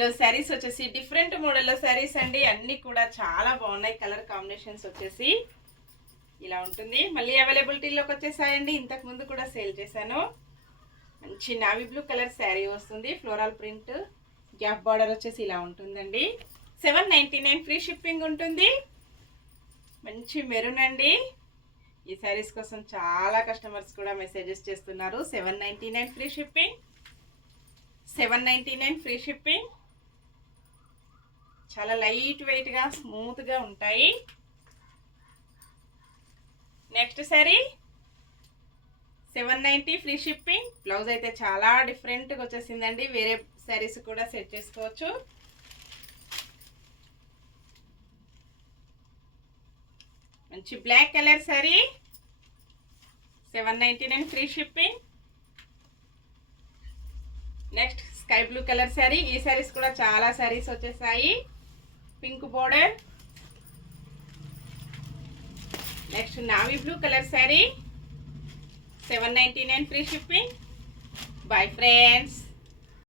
ఈరోజు శారీస్ వచ్చేసి డిఫరెంట్ మోడల్లో శారీస్ అండి. అన్నీ కూడా చాలా బాగున్నాయి. కలర్ కాంబినేషన్స్ వచ్చేసి ఇలా ఉంటుంది. మళ్ళీ అవైలబిలిటీలోకి వచ్చేసాయండి. ఇంతకు ముందు కూడా సేల్ చేశాను. మంచి నావీ బ్లూ కలర్ శారీ వస్తుంది. ఫ్లోరల్ ప్రింట్, గ్యాప్ బార్డర్ వచ్చేసి ఇలా ఉంటుందండి. 799 ఫ్రీ షిప్పింగ్ ఉంటుంది. మంచి మెరూన్ అండి. ఈ శారీస్ కోసం చాలా కస్టమర్స్ కూడా మెసేజెస్ చేస్తున్నారు. 799 ఫ్రీ షిప్పింగ్, 799 ఫ్రీ షిప్పింగ్. చాలా లైట్ వెయిట్గా స్మూత్గా ఉంటాయి. Next sari 790 free shipping. Blouse అయితే చాలా డిఫరెంట్గా వచ్చేసిందండి. వేరే శారీస్ కూడా సెట్ చేసుకోవచ్చు. మంచి black colour sari 799 free shipping. Next sky blue colour sari. ఈ శారీస్ కూడా చాలా శారీస్ వచ్చేసాయి. Pink border. Next navy blue colour sari 799 free shipping. Bye friends.